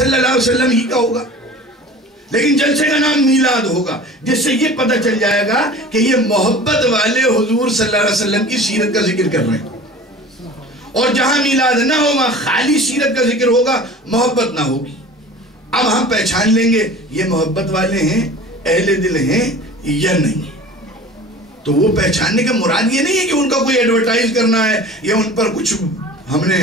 صلی اللہ علیہ وسلم ہی کا ہوگا، لیکن جلسے کا نام میلاد ہوگا، جس سے یہ پتہ چل جائے گا کہ یہ محبت والے حضور صلی اللہ علیہ وسلم کی سیرت کا ذکر کر رہے ہیں۔ اور جہاں میلاد نہ ہو وہاں خالی سیرت کا ذکر ہوگا، محبت نہ ہوگی۔ اب ہم پہچان لیں گے یہ محبت والے ہیں، اہل دل ہیں یا نہیں۔ تو وہ پہچاننے کا مراد یہ نہیں ہے کہ ان کا کوئی ایڈورٹائز کرنا ہے یا ان پر کچھ ہم نے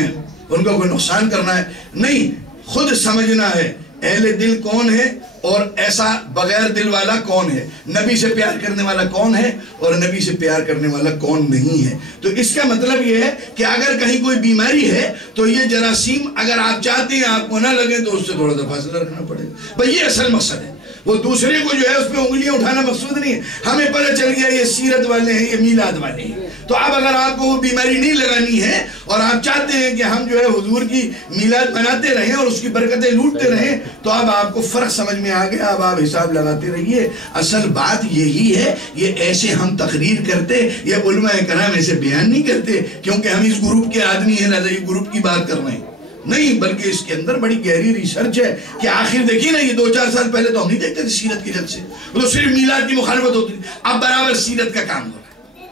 ان کا کوئی نقصان کرنا ہے، نہیں، خود سمجھنا ہے اہل دل کون ہے اور ایسا بغیر دل والا کون ہے، نبی سے پیار کرنے والا کون ہے اور نبی سے پیار کرنے والا کون نہیں ہے۔ تو اس کا مطلب یہ ہے کہ اگر کہیں کوئی بیماری ہے تو یہ جراثیم اگر آپ چاہتے ہیں آپ کو نہ لگے تو اس سے تھوڑا سا فاصلہ رکھنا پڑے گا، بھئی یہ اصل مقصد ہے۔ وہ دوسرے کو جو ہے اس پہ انگلیاں اٹھانا مقصود نہیں ہے۔ ہمیں پتہ چل گیا یہ سیرت والے ہیں، یہ میلاد والے ہیں، تو اب اگر آپ کو وہ بیماری نہیں لگانی ہے اور آپ چاہتے ہیں کہ ہم جو ہے حضور کی میلاد مناتے رہیں اور اس کی برکتیں لوٹتے رہیں، تو اب آپ کو فرق سمجھ میں آ گیا، اب آپ حساب لگاتے رہیے۔ اصل بات یہی ہے، یہ ایسے ہم تقریر کرتے، یہ علماء کرام ایسے بیان نہیں کرتے کیونکہ ہم اس گروپ کے آدمی ہیں لہذا یہ گروپ کی بات کر رہے ہیں، نہیں، بلکہ اس کے اندر بڑی گہری ریسرچ ہے کہ آخر دیکھیے نا، یہ 2-4 سال پہلے تو ہم نہیں دیکھتے تھے سیرت کے جلسے، وہ تو صرف میلاد کی مخالفت ہوتی تھی، اب برابر سیرت کا کام ہو رہا ہے۔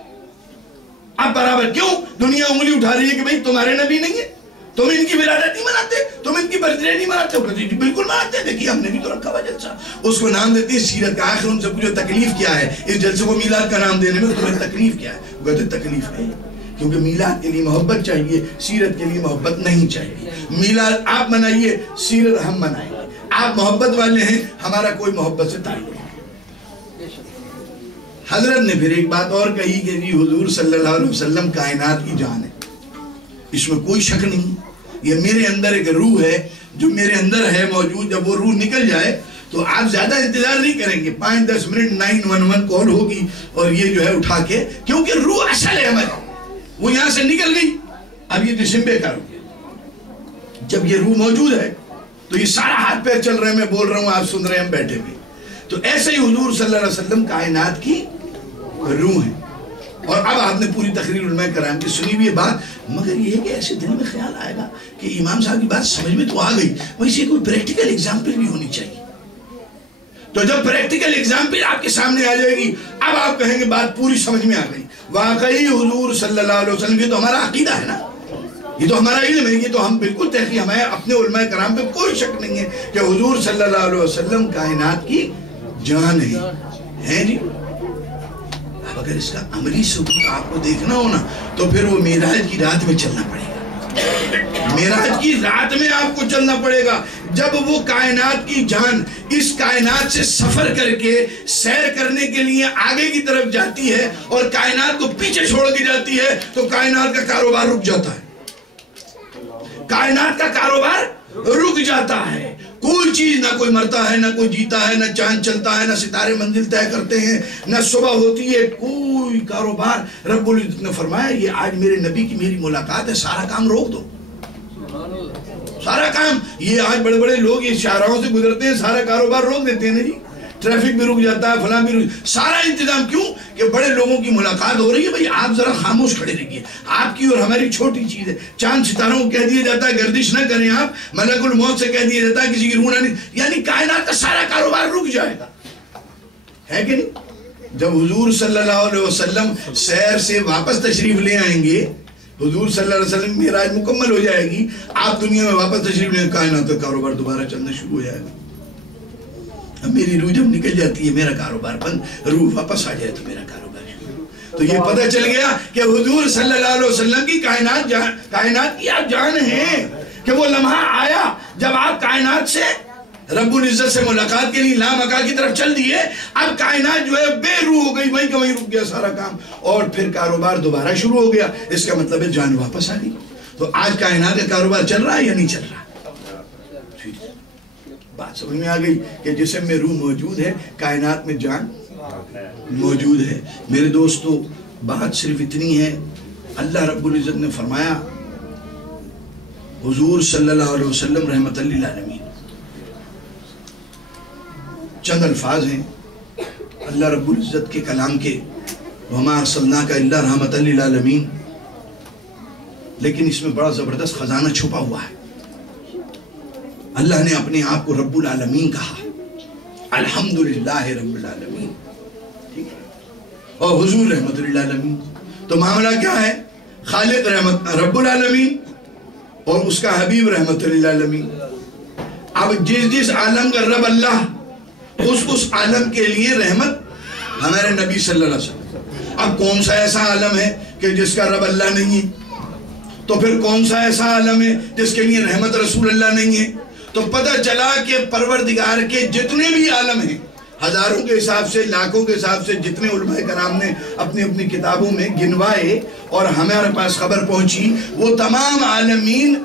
اب برابر کیوں دنیا انگلی اٹھا رہی ہے کہ بھئی تمہارے نبی نہیں ہے، تم ان کی ولادت نہیں مناتے، تم ان کی برتھڈے نہیں مناتے، بالکل مناتے، دیکھیے ہم نے بھی تو رکھا ہوا جلسہ، اس کو نام دیتے ہیں سیرت کا۔ آخر ان سے پوچھو تکلیف کیا ہے اس جلسے کو میلاد کا نام دینے میں، تمہیں تکلیف کیا ہے؟ وہ کہتے تکلیف ہے کیونکہ میلاد کے لیے محبت چاہیے، سیرت کے لیے محبت نہیں چاہیے۔ میلاد آپ منائیے، سیرت ہم منائیں گے، آپ محبت والے ہیں، ہمارا کوئی محبت سے تعلق نہیں۔ حضرت نے پھر ایک بات اور کہی کہ جی حضور صلی اللہ علیہ وسلم کائنات کی جان ہے، اس میں کوئی شک نہیں، یہ میرے اندر ایک روح ہے جو میرے اندر ہے موجود، جب وہ روح نکل جائے تو آپ زیادہ انتظار نہیں کریں گے، 5-10 منٹ 911 کال ہوگی اور یہ جو ہے اٹھا کے، کیونکہ روح اصل ہے ہماری، وہ یہاں سے نکل گئی، اب یہ جسم بیکار ہو گیا۔ جب یہ روح موجود ہے تو یہ سارا ہاتھ پیر چل رہے ہیں، میں بول رہا ہوں، آپ سن رہے ہیں، ہم بیٹھے ہوئے۔ تو ایسے ہی حضور صلی اللہ علیہ وسلم کائنات کی روح ہے۔ اور اب آپ نے پوری تقریر علماء کرام کی سنی بھی یہ بات، مگر یہ ہے کہ ایسے دل میں خیال آئے گا کہ امام صاحب کی بات سمجھ میں تو آ گئی، ویسے کوئی پریکٹیکل ایگزامپل بھی ہونی چاہیے۔ تو جب پریکٹیکل ایگزامپل آپ کے سامنے آ جائے گی، اب آپ کہیں گے بات پوری سمجھ میں آ گئی، واقعی حضور صلی اللہ علیہ وسلم، یہ تو ہمارا عقیدہ ہے نا، یہ تو ہمارا علم ہے، یہ تو ہم بالکل تحقیق، ہمیں اپنے علماء کرام پہ کوئی شک نہیں ہے کہ حضور صلی اللہ علیہ وسلم کائنات کی جان ہے جی۔ اب اگر اس کا عملی ثبوت آپ کو دیکھنا ہو نا تو پھر وہ معراج کی رات میں چلنا پڑے گا، معراج کی رات میں آپ کو چلنا پڑے گا، جب وہ کائنات کی جان اس کائنات سے سفر کر کے سیر کرنے کے لیے آگے کی طرف جاتی ہے اور کائنات کو پیچھے چھوڑ کے جاتی ہے تو کائنات کا کاروبار رک جاتا ہے، کائنات کا کاروبار رک جاتا ہے۔ کوئی چیز، نہ کوئی مرتا ہے، نہ کوئی جیتا ہے، نہ چاند چلتا ہے، نہ ستارے منزل طے کرتے ہیں، نہ صبح ہوتی ہے، کوئی کاروبار۔ رب العزت نے فرمایا یہ آج میرے نبی کی میری ملاقات ہے، سارا کام روک دو، سارا کام۔ یہ آج بڑے بڑے لوگ یہ شاہراہوں سے گزرتے ہیں، سارا کاروبار روک دیتے ہیں نا جی، ٹریفک بھی رک جاتا ہے، فلاں بھی رک، سارا انتظام کیوں کہ بڑے لوگوں کی ملاقات ہو رہی ہے۔ بھئی آپ ذرا خاموش کھڑے رہیے، آپ کی اور ہماری چھوٹی چیز ہے، چاند ستاروں کو کہہ دیا جاتا ہے گردش نہ کریں آپ، ملک الموت سے کہہ دیا جاتا ہے کسی کی روح نہ نہیں، یعنی کائنات کا سارا کاروبار رک جائے گا، ہے کہ نہیں؟ جب حضور صلی اللہ علیہ وسلم سیر سے واپس تشریف لے آئیں گے، حضور صلی اللہ علیہ وسلم معراج مکمل ہو جائے گی، آپ دنیا میں واپس تشریف لیں، کائنات کا کاروبار دوبارہ چلنا شروع ہو جائے گا۔ میری روح جب نکل جاتی ہے میرا کاروبار بند، روح واپس آ جائے تو میرا کاروبار شروع۔ تو یہ پتہ چل گیا کہ حضور صلی اللہ علیہ وسلم کی کائنات کی آپ جان ہیں، کہ وہ لمحہ آیا جب آپ کائنات سے رب العزت سے ملاقات کے لیے لامکا کی طرف چل دیے، اب کائنات جو ہے بے روح ہو گئی، وہیں کا وہیں رک گیا سارا کام، اور پھر کاروبار دوبارہ شروع ہو گیا۔ اس کا مطلب ہے جان واپس آ گئی۔ تو آج کائنات کا کاروبار چل رہا ہے یا نہیں چل رہا؟ بات سمجھ میں آ گئی کہ جسم میں روح موجود ہے، کائنات میں جان موجود ہے۔ میرے دوستو، بات صرف اتنی ہے، اللہ رب العزت نے فرمایا حضور صلی اللہ علیہ وسلم رحمت للعالمین، چند الفاظ ہیں اللہ رب العزت کے کلام کے، وَمَا أَرْسَلْنَاكَ إِلَّا رَحْمَةً لِلْعَالَمِينَ، لیکن اس میں بڑا زبردست خزانہ چھپا ہوا ہے۔ اللہ نے اپنے آپ کو رب العالمین کہا، الحمدللہ رب العالمین، ٹھیک ہے، اور حضور رحمت للعالمین۔ تو معاملہ کیا ہے؟ خالق رب العالمین اور اس کا حبیب رحمت للعالمین۔ اب جس عالم کا رب اللہ، اس عالم کے لیے رحمت ہمارے نبی صلی اللہ علیہ وسلم۔ اب کون سا ایسا عالم ہے کہ جس کا رب اللہ نہیں ہے؟ تو پھر کون سا ایسا عالم ہے جس کے لیے رحمت رسول اللہ نہیں ہے؟ تو پتہ چلا کہ پروردگار کے جتنے بھی عالم ہیں، ہزاروں کے حساب سے، لاکھوں کے حساب سے، جتنے علماء کرام نے اپنی اپنی کتابوں میں گنوائے اور ہمارے پاس خبر پہنچی، وہ تمام عالمین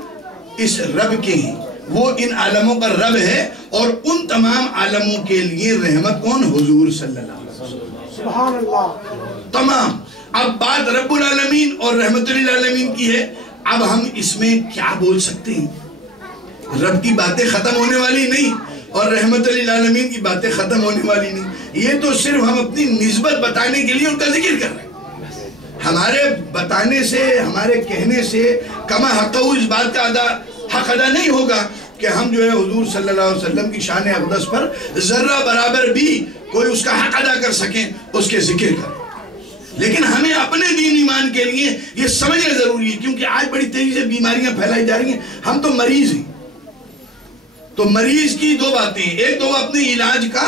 اس رب کے ہیں، وہ ان عالموں کا رب ہے، اور ان تمام عالموں کے لیے رحمت کون؟ حضور صلی اللہ علیہ وسلم، سبحان اللہ، تمام۔ اب بات رب العالمین اور رحمت للعالمین کی ہے، اب ہم اس میں کیا بول سکتے ہیں؟ رب کی باتیں ختم ہونے والی نہیں اور رحمت للعالمین کی باتیں ختم ہونے والی نہیں، یہ تو صرف ہم اپنی نسبت بتانے کے لیے ان کا ذکر کر رہے ہیں۔ ہمارے بتانے سے، ہمارے کہنے سے کما حق اس بات کا حق ادا نہیں ہوگا کہ ہم جو ہے حضور صلی اللہ علیہ وسلم کی شان اقدس پر ذرہ برابر بھی کوئی اس کا حق ادا کر سکیں، اس کے ذکر کریں۔ لیکن ہمیں اپنے دین ایمان کے لیے یہ سمجھنا ضروری ہے، کیونکہ آج بڑی تیزی سے بیماریاں پھیلائی جا رہی ہیں۔ ہم تو مریض ہیں، تو مریض کی دو باتیں ہیں، ایک تو وہ اپنے علاج کا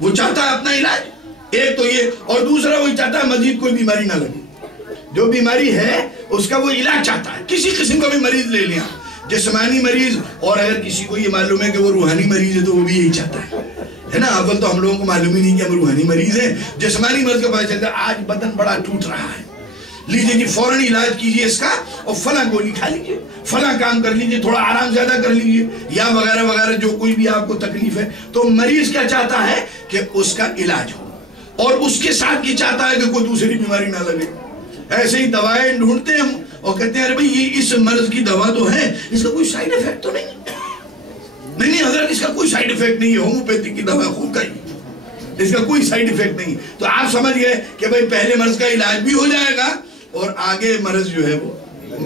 وہ چاہتا ہے اپنا علاج، ایک تو یہ، اور دوسرا وہ چاہتا ہے مزید کوئی بیماری نہ لگے۔ جو بیماری ہے اس کا وہ علاج چاہتا ہے، کسی قسم کا بھی مریض لے لیا، جسمانی مریض، اور اگر کسی کو یہ معلوم ہے کہ وہ روحانی مریض ہے تو وہ بھی یہی چاہتا ہے نا۔ اول تو ہم لوگوں کو معلوم ہی نہیں کہ ہم روحانی مریض ہیں، جسمانی مرض کا پتہ چلتا ہے آج بدن بڑا ٹوٹ رہا ہے، لیجئے جی فوراً علاج کیجئے اس کا، اور فلاں گولی کھا لیجئے، فلاں کام کر لیجئے، تھوڑا آرام زیادہ کر لیجئے، یا وغیرہ وغیرہ جو کوئی بھی آپ کو تکلیف ہے۔ تو مریض کیا چاہتا ہے کہ اس کا علاج ہو، اور اس کے ساتھ یہ چاہتا ہے کہ کوئی دوسری بیماری نہ لگے۔ ایسے ہی دوائیں ڈھونڈتے ہیں ہم اور کہتے ہیں ارے بھئی یہ اس مرض کی دوا تو ہے، اس کا کوئی سائیڈ ایفیکٹ تو نہیں؟ نہیں حضرت، اس کا کوئی سائیڈ ایفیکٹ نہیں ہے، ہومیوپیتھی کی دوا خود کا ہی، اس کا کوئی سائیڈ ایفیکٹ نہیں۔ تو آپ سمجھ گئے کہ بھئی پہلے مرض کا علاج بھی ہو جائے گا اور آگے مرض جو ہے وہ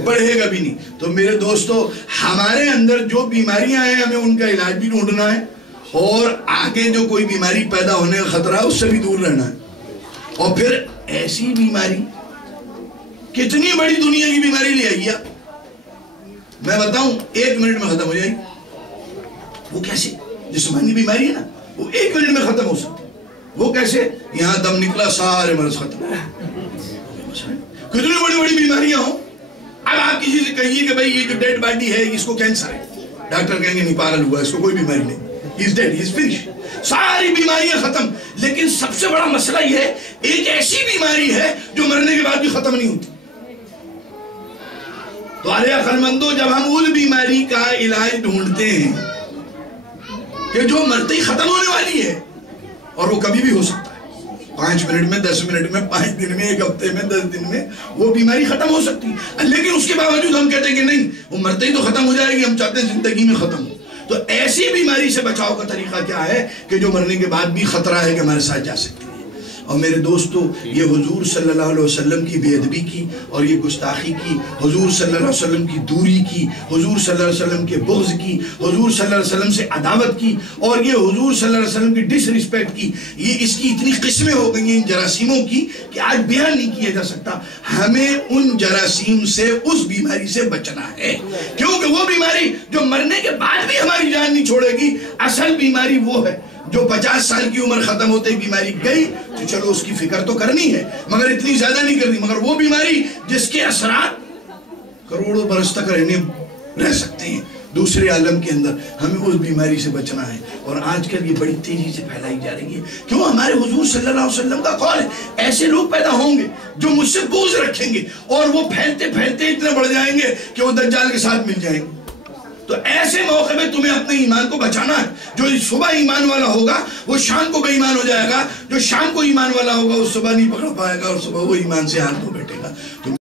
بڑھے گا بھی نہیں۔ تو میرے دوستو، ہمارے اندر جو بیماریاں ہیں ہمیں ان کا علاج بھی ڈھونڈنا ہے، اور آگے جو کوئی بیماری پیدا ہونے کا خطرہ ہے اس سے بھی دور رہنا ہے۔ اور پھر ایسی بیماری، کتنی بڑی دنیا کی بیماری لے آئیے میں بتاؤں، 1 منٹ میں ختم ہو جائے گی۔ وہ کیسے؟ جسمانی بیماری ہے نا، وہ 1 منٹ میں ختم ہو سکتی۔ وہ کیسے؟ یہاں دم نکلا سارے مرض ختم۔ کتنی بڑی بڑی بیماریاں ہوں، اب آپ کسی سے کہیے کہ بھئی یہ جو ڈیڈ باڈی ہے اس کو کینسر ہے، ڈاکٹر کہیں گے نہیں، پاگل ہوا، اس کو کوئی بیماری نہیں، he is dead, he is finished، ساری بیماریاں ختم۔ لیکن سب سے بڑا مسئلہ یہ ہے، ایک ایسی بیماری ہے جو مرنے کے بعد بھی ختم نہیں ہوتی۔ تو ارے عقل مندو، جب ہم اس بیماری کا علاج ڈھونڈتے ہیں کہ جو مرتے ہی ختم ہونے والی ہے، اور وہ کبھی بھی ہو سکتا ہے، 5 منٹ میں، 10 منٹ میں، 5 دن میں، 1 ہفتے میں، 10 دن میں وہ بیماری ختم ہو سکتی ہے، لیکن اس کے باوجود ہم کہتے ہیں کہ نہیں، وہ مرتے ہی تو ختم ہو جائے گی، ہم چاہتے ہیں زندگی میں ختم ہو۔ تو ایسی بیماری سے بچاؤ کا طریقہ کیا ہے کہ جو مرنے کے بعد بھی خطرہ ہے کہ ہمارے ساتھ جا سکتی ہے۔ اور میرے دوستو، یہ حضور صلی اللہ علیہ وسلم کی بے ادبی کی اور یہ گستاخی کی، حضور صلی اللہ علیہ وسلم کی دوری کی، حضور صلی اللہ علیہ وسلم کے بغض کی، حضور صلی اللہ علیہ وسلم سے عداوت کی، اور یہ حضور صلی اللہ علیہ وسلم کی ڈس رسپیکٹ کی، یہ اس کی اتنی قسمیں ہو گئی ہیں ان جراثیموں کی کہ آج بیان نہیں کیا جا سکتا۔ ہمیں ان جراثیم سے، اس بیماری سے بچنا ہے، کیونکہ وہ بیماری جو مرنے کے بعد بھی ہماری جان نہیں چھوڑے گی، اصل بیماری وہ ہے جو 50 سال کی عمر ختم ہوتے ہی بیماری گئی، تو چلو اس کی فکر تو کرنی ہے مگر اتنی زیادہ نہیں کرنی، مگر وہ بیماری جس کے اثرات کروڑوں برس تک رہ سکتے ہیں دوسرے عالم کے اندر، ہمیں اس بیماری سے بچنا ہے۔ اور آج کل یہ بڑی تیزی سے پھیلائی جا رہی ہے، کیوں؟ ہمارے حضور صلی اللہ علیہ وسلم کا قول ہے، ایسے لوگ پیدا ہوں گے جو مجھ سے بغض رکھیں گے، اور وہ پھیلتے پھیلتے اتنے بڑھ جائیں گے کہ وہ دجال کے ساتھ مل جائیں گے۔ تو ایسے موقع میں تمہیں اپنے ایمان کو بچانا ہے۔ جو صبح ایمان والا ہوگا وہ شام کو بے ایمان ہو جائے گا، جو شام کو ایمان والا ہوگا وہ صبح نہیں پکڑ پائے گا، اور صبح وہ ایمان سے ہاتھ دھو